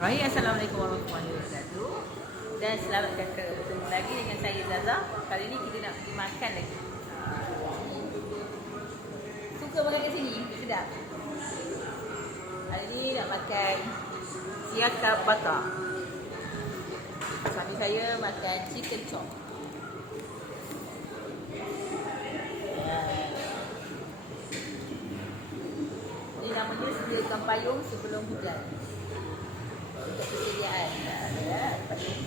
Assalamualaikum warahmatullahi wabarakatuh. Dan selamat bertemu lagi dengan saya Zaza. Kali ni kita nak pergi makan lagi. Suka makan kat sini? Sedap. Hari ni nak makan siakap bakar. Suami saya makan chicken chop. Ini namanya sediakan payung sebelum hujan. Untuk persediaan. Ya, payung.